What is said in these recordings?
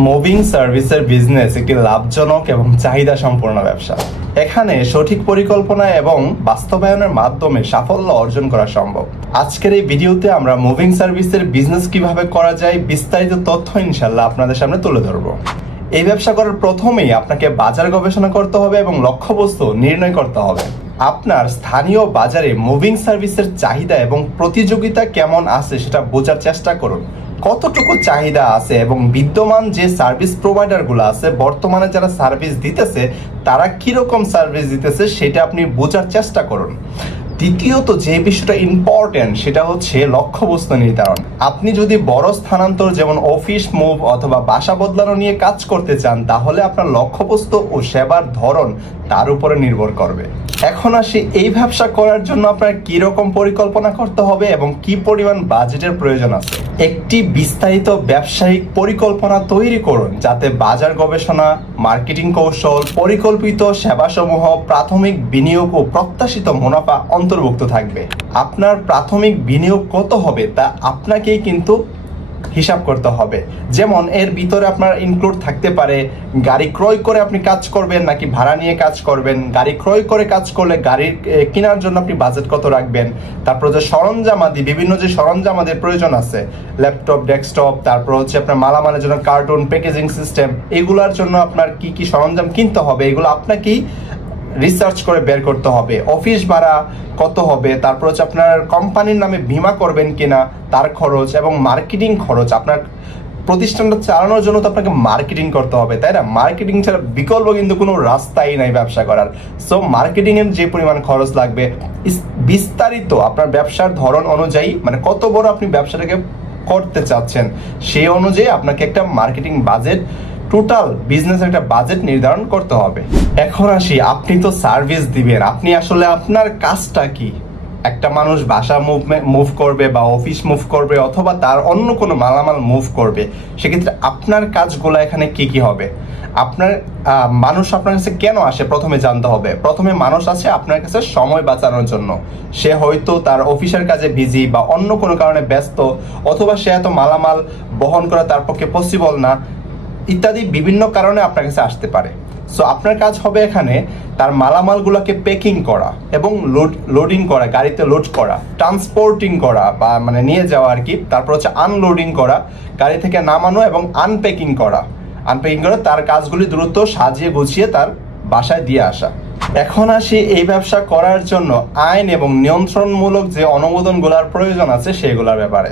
Moving সার্ভিসের business একটি লাভজনক এবং চাহিদা সম্পন্ন ব্যবসা। এখানে সঠিক পরিকল্পনা এবং বাস্তবায়নের মাধ্যমে সাফল্য অর্জন করা সম্ভব। আজকের এই ভিডিওতে আমরা মুভিং সার্ভিসের বিজনেস কিভাবে করা যায় বিস্তারিত তথ্য ইনশাআল্লাহ আপনাদের সামনে তুলে ধরব। এই ব্যবসা করার প্রথমেই আপনাকে বাজার গবেষণা করতে হবে এবং লক্ষ্যবস্তু নির্ণয় করতে হবে। আপনার স্থানীয় বাজারে মুভিং সার্ভিসের চাহিদা এবং প্রতিযোগিতা কেমন আছে সেটা বোঝার চেষ্টা করুন। কতটুকু চাহিদা আছে এবং বিদ্যমান যে সার্ভিস প্রোভাইডারগুলো আছে, বর্তমানে যারা সার্ভিস দিতেছে তারা কিরকম সার্ভিস দিতেছে সেটা আপনি বোঝার চেষ্টা করুন। দ্বিতীয়ত যে বিষয়টা ইম্পর্টেন্ট সেটা হচ্ছে লক্ষ্যবস্তু নির্ধারণ। আপনি যদি বড় স্থানান্তর যেমন অফিস মুভ অথবা বাসা বদলানো নিয়ে কাজ করতে চান, তাহলে আপনার লক্ষ্যবস্তু ও সেবার ধরন তার উপরে নির্ভর করবে। এখন আসি এই ব্যবসা করার জন্য আপনার কি রকম পরিকল্পনা করতে হবে এবং কি পরিমাণ বাজেটের প্রয়োজন আছে। একটি বিস্তারিত ব্যবসায়িক পরিকল্পনা তৈরি করুন, যাতে বাজার গবেষণা, মার্কেটিং কৌশল, পরিকল্পিত সেবাসমূহ, প্রাথমিক বিনিয়োগ ও প্রত্যাশিত মুনাফা অন্তর্ভুক্ত থাকবে। আপনার প্রাথমিক বিনিয়োগ কত হবে তা আপনাকেই কিন্তু হিসাব করতে হবে। যেমন এর ভিতরে আপনার ইনক্লুড থাকতে পারে গাড়ি ক্রয় করে আপনি কাজ করবেন নাকি ভাড়া নিয়ে কাজ করবেন। গাড়ি ক্রয় করে কাজ করলে গাড়ির কেনার জন্য আপনি বাজেট কত রাখবেন। তারপর যে সরঞ্জামাদি, বিভিন্ন যে সরঞ্জামাদের প্রয়োজন আছে, ল্যাপটপ, ডেস্কটপ, তারপর হচ্ছে আপনার মালামালের জন্য কার্টুন, প্যাকেজিং সিস্টেম, এগুলার জন্য আপনার কি কি সরঞ্জাম কিনতে হবে এগুলো আপনাকেই রিসার্চ করে বের করতে হবে। অফিস ভাড়া কত হবে, তারপর হচ্ছে আপনার কোম্পানির নামে বীমা করবেন কিনা তার খরচ, এবং মার্কেটিং খরচ। আপনার প্রতিষ্ঠানটা চালানোর জন্য তো আপনাকে মার্কেটিং করতে হবে, তাই না? মার্কেটিং ছাড়া বিকল্প কিন্তু কোনো রাস্তাই নাই ব্যবসা করার। সো মার্কেটিং এর যে পরিমাণ খরচ লাগবে বিস্তারিত আপনার ব্যবসার ধরন অনুযায়ী, মানে কত বড় আপনি ব্যবসাটাকে করতে চাচ্ছেন সেই অনুযায়ী আপনাকে একটা মার্কেটিং বাজেট, টোটাল বিজনেসের একটা বাজেট নির্ধারণ করতে হবে। এখন আসি, আপনি তো সার্ভিস দিবেন, আপনি আসলে আপনার কাজটা কি? একটা মানুষ বাসা মুভ করবে বা অফিস মুভ করবে অথবা তার অন্য কোনো মালামাল মুভ করবে, সেক্ষেত্রে আপনার কাজগুলো এখানে কি কি হবে? আপনার মানুষ আপনার কাছে কেন আসে প্রথমে জানতে হবে। প্রথমে মানুষ আসে আপনার কাছে সময় বাঁচানোর জন্য। সে হয়তো তার অফিসের কাজে বিজি বা অন্য কোনো কারণে ব্যস্ত, অথবা সে এত মালামাল বহন করা তার পক্ষে পসিবল না, ইত্যাদি বিভিন্ন কারণে আপনার কাছে আসতে পারে। সো আপনার কাজ হবে এখানে তার মালামালগুলোকে প্যাকিং করা এবং লোডিং করা, গাড়িতে লোড করা, ট্রান্সপোর্টিং করা বা মানে নিয়ে যাওয়া আর কি। তারপর হচ্ছে আনলোডিং করা, গাড়ি থেকে নামানো এবং আনপ্যাকিং করা। তার কাজগুলি দ্রুত সাজিয়ে গুছিয়ে তার বাসায় দিয়ে আসা। এখন আসি এই ব্যবসা করার জন্য আইন এবং নিয়ন্ত্রণমূলক যে অনুমোদনগুলোর প্রয়োজন আছে সেগুলোর ব্যাপারে।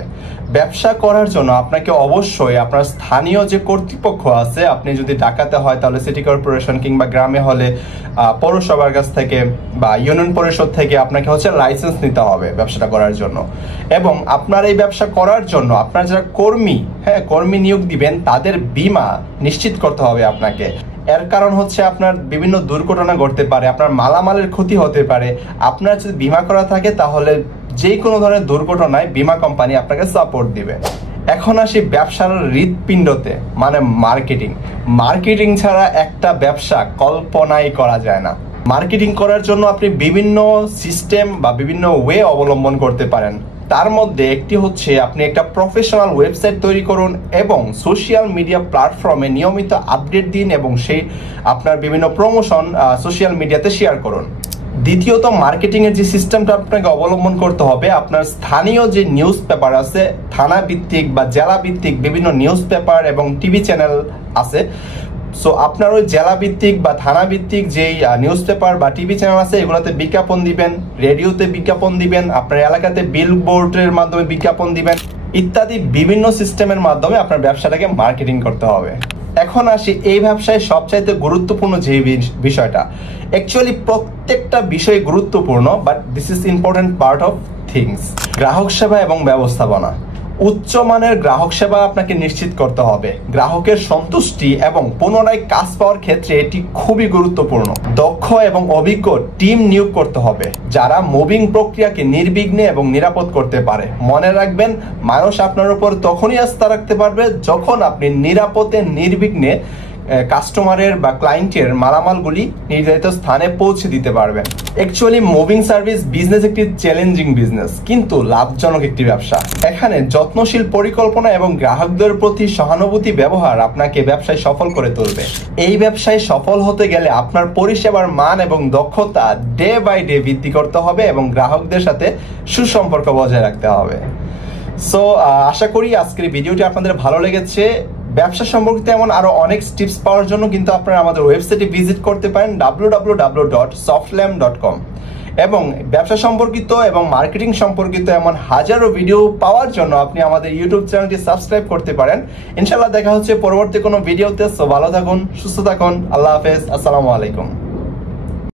ব্যবসা করার জন্য আপনাকে অবশ্যই আপনার স্থানীয় যে কর্তৃপক্ষ আছে, আপনি যদি ঢাকাতে হয় তাহলে সিটি কর্পোরেশন, কিংবা গ্রামে হলে পৌরসভার কাছ থেকে বা ইউনিয়ন পরিষদ থেকে আপনাকে হচ্ছে লাইসেন্স নিতে হবে ব্যবসাটা করার জন্য। এবং আপনার এই ব্যবসা করার জন্য আপনার যারা কর্মী নিয়োগ দিবেন তাদের বীমা নিশ্চিত করতে হবে আপনাকে। এর কারণ হচ্ছে আপনার বিভিন্ন দুর্ঘটনা ঘটতে পারে, আপনার মালামালের ক্ষতি হতে পারে। আপনার যদি বীমা করা থাকে তাহলে যে কোনো ধরনের দুর্ঘটনায় বীমা কোম্পানি আপনাকে সাপোর্ট দিবে। এখন আসি ব্যবসার হৃৎপিণ্ডতে, মানে মার্কেটিং ছাড়া একটা ব্যবসা কল্পনাই করা যায় না। মার্কেটিং করার জন্য আপনি বিভিন্ন সিস্টেম বা বিভিন্ন ওয়ে অবলম্বন করতে পারেন। তার মধ্যে একটি হচ্ছে আপনি একটা প্রফেশনাল ওয়েবসাইট তৈরি করুন এবং সোশ্যাল মিডিয়া প্ল্যাটফর্মে নিয়মিত আপডেট দিন এবং সেই আপনার বিভিন্ন প্রমোশন সোশ্যাল মিডিয়াতে শেয়ার করুন। দ্বিতীয়ত মার্কেটিং এর যে সিস্টেমটা আপনাকে অবলম্বন করতে হবে, আপনার স্থানীয় যে নিউজ পেপার আছে, থানা ভিত্তিক বা জেলা ভিত্তিক বিভিন্ন নিউজ পেপার এবং টিভি চ্যানেল আছে। সো আপনার ওই জেলা ভিত্তিক বা থানা ভিত্তিক যেই নিউজ পেপার বা টিভি চ্যানেল আছে এগুলোতে বিজ্ঞাপন দিবেন, রেডিওতে বিজ্ঞাপন দিবেন, আপনার এলাকাতে বিলবোর্ডের মাধ্যমে বিজ্ঞাপন দিবেন, ইত্যাদি বিভিন্ন সিস্টেমের মাধ্যমে আপনার ব্যবসাটাকে মার্কেটিং করতে হবে। এখন আসি এই ব্যবসায় সবচাইতে গুরুত্বপূর্ণ যে বিষয়টা, অ্যাকচুয়ালি প্রত্যেকটা বিষয় গুরুত্বপূর্ণ, but this is important part of things. গ্রাহক সেবা এবং ব্যবস্থাপনা। উচ্চমানের গ্রাহক সেবা আপনাকে নিশ্চিত করতে হবে। গ্রাহকের সন্তুষ্টি এবং পুনরায় কাজ পাওয়ার ক্ষেত্রে এটি খুবই গুরুত্বপূর্ণ। দক্ষ এবং অভিজ্ঞ টিম নিয়োগ করতে হবে যারা মুভিং প্রক্রিয়াকে নির্বিঘ্নে এবং নিরাপদ করতে পারে। মনে রাখবেন, মানুষ আপনার উপর তখনই আস্থা রাখতে পারবে যখন আপনি নিরাপদে নির্বিঘ্নে কাস্টমারের বা ক্লায়েন্টের মালামালগুলি নির্ধারিত স্থানে পৌঁছে দিতে পারবেন। অ্যাকচুয়ালি মুভিং সার্ভিস বিজনেস একটি চ্যালেঞ্জিং বিজনেস, কিন্তু লাভজনক একটি ব্যবসা। এখানে যত্নশীল পরিকল্পনা এবং গ্রাহকদের প্রতি সহানুভূতি ব্যবহার আপনাকে ব্যবসায় সফল করে তুলবে। এই ব্যবসায় সফল হতে গেলে আপনার পরিষেবার মান এবং দক্ষতা ডে বাই ডে বৃদ্ধি করতে হবে এবং গ্রাহকদের সাথে সুসম্পর্ক বজায় রাখতে হবে। সো আশা করি আজকের ভিডিওটি আপনাদের ভালো লেগেছে। ব্যবসা সম্পর্কিত এমন আরো অনেক টিপস পাওয়ার জন্য কিন্তু আপনারা আমাদের ওয়েবসাইটে ভিজিট করতে পারেন www.softlam.com এবং ব্যবসা সম্পর্কিত এবং মার্কেটিং সম্পর্কিত এমন হাজারো ভিডিও পাওয়ার জন্য আপনি আমাদের ইউটিউব চ্যানেলটি সাবস্ক্রাইব করতে পারেন। ইনশাআল্লাহ দেখা হচ্ছে পরবর্তী কোনো ভিডিওতে। সো ভালো থাকুন, সুস্থ থাকুন, আল্লাহ হাফেজ, আসসালামু আলাইকুম।